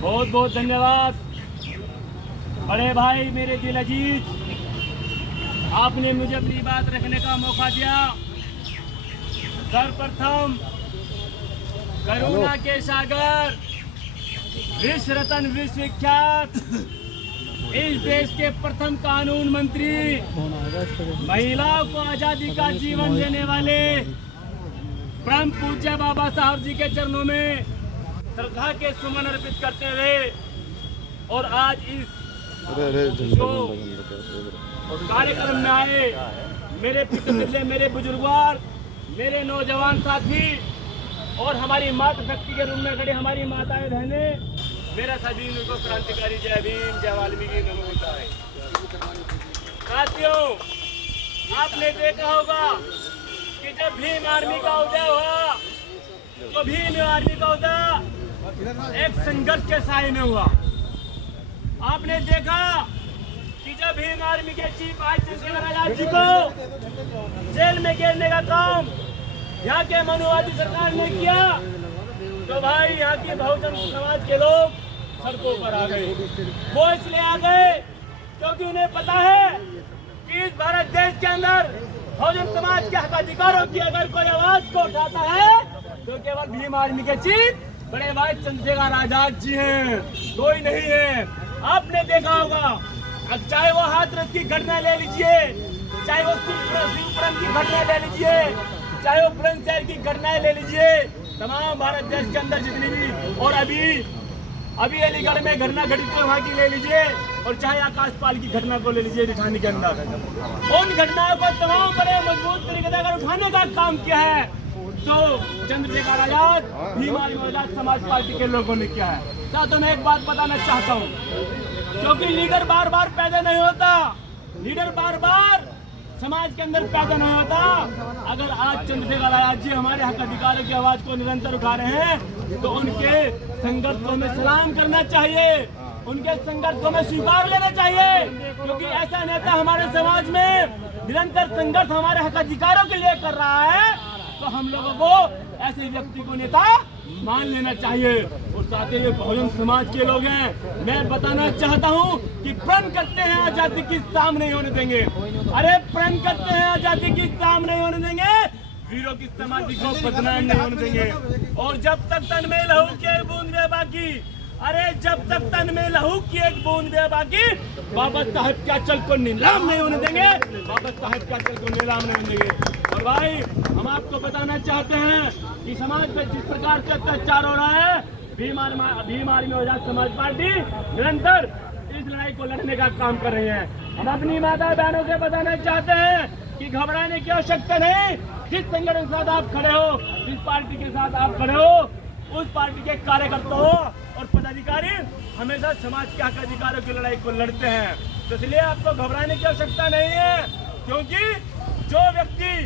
बहुत बहुत धन्यवाद बड़े भाई, मेरे दिल अजीज, आपने मुझे अपनी बात रखने का मौका दिया। सर्वप्रथम करुणा के सागर, विश्व रत्न, विश्व विख्यात, इस देश के प्रथम कानून मंत्री, महिलाओं को आजादी का जीवन देने वाले परम पूज्य बाबा साहब जी के चरणों में श्रद्धा के सुमन अर्पित करते हुए और आज इस जो कार्यक्रम में आए मेरे पितृ, मेरे बुजुर्गवार, मेरे नौजवान साथी और हमारी मातृ शक्ति के रूप में खड़ी हमारी माताएं बहनें, मेरा सभी को क्रांतिकारी जय भीम, जय वाल्मीकि, नमो बुद्धाय। साथियों, आपने देखा होगा कि जब भीम आर्मी का उदय हुआ तो भीम आर्मी का उदय एक संघर्ष के साए में हुआ। आपने देखा कि जब भीम आर्मी के चीफ आज चंद्रशेखर आजाद जी को जेल में घेरने का काम यहाँ के मनुवादी सरकार ने किया तो भाई यहाँ के बहुजन समाज के लोग सड़कों पर आ गए। वो इसलिए आ गए क्योंकि उन्हें पता है कि इस भारत देश के अंदर बहुजन समाज के हक अधिकारों की अगर कोई आवाज को उठाता है तो केवल भीम आर्मी के चीफ बड़े भाई चंद्रशेखर आजाद जी हैं, कोई नहीं है। आपने देखा होगा, चाहे वो हाथरस की घटना ले लीजिए, चाहे वो शिवपुरम की घटना ले लीजिए, चाहे वो बुलंदशहर की घटनाएं ले लीजिए, तमाम भारत देश के अंदर जितनी भी, और अभी अलीगढ़ में घटना घटित है वहाँ की ले लीजिए, और चाहे आकाशपाल की घटना को ले लीजिए रिठानी के अंदर, उन घटनाओं को तमाम बड़े मजबूत तरीके से अगर उठाने का काम किया है तो चंद्रशेखर आजाद, भीम आर्मी आजाद समाज पार्टी के लोगों ने किया है। साथ मैं एक बात बताना चाहता हूँ, क्योंकि लीडर बार बार पैदा नहीं होता, लीडर बार बार समाज के अंदर पैदा नहीं होता। अगर आज चंद्रशेखर आजाद जी हमारे हक अधिकारों की आवाज को निरंतर उठा रहे हैं तो उनके संघर्ष को हमें सलाम करना चाहिए, उनके संघर्ष को हमें स्वीकार लेना चाहिए, क्योंकि ऐसा नेता हमारे समाज में निरंतर संघर्ष हमारे हक अधिकारों के लिए कर रहा है तो हम लोगों को ऐसे व्यक्ति को नेता मान लेना चाहिए। और साथ ही बहुजन समाज के लोग हैं, मैं बताना चाहता हूं कि प्रण करते हैं आजादी की शाम नहीं होने देंगे। अरे प्रण करते हैं आजादी की शाम नहीं होने देंगे, वीरों की समाधि को बदनाम नहीं होने देंगे। और जब तक तन में लहू की एक बूंद में बाकी, अरे जब तक तन में लहू की एक बूंद में बाकी, बाबा साहब के आंचल को नीलाम नहीं होने देंगे, बाबा साहब के आंचल को नीलाम नहीं होने देंगे। और भाई हम आपको बताना चाहते हैं कि समाज में जिस प्रकार से अत्याचार हो रहा है, भीम आर्मी आजाद समाज पार्टी निरंतर इस लड़ाई को लड़ने का काम कर रही है। हम अपनी माता बहनों से बताना चाहते हैं कि घबराने की आवश्यकता नहीं। जिस संगठन के साथ आप खड़े हो, जिस पार्टी के साथ आप खड़े हो, उस पार्टी के कार्यकर्ता हो और पदाधिकारी हमेशा समाज के हक अधिकारों की लड़ाई को लड़ते हैं। तो इसलिए आपको घबराने की आवश्यकता नहीं है, क्योंकि जो व्यक्ति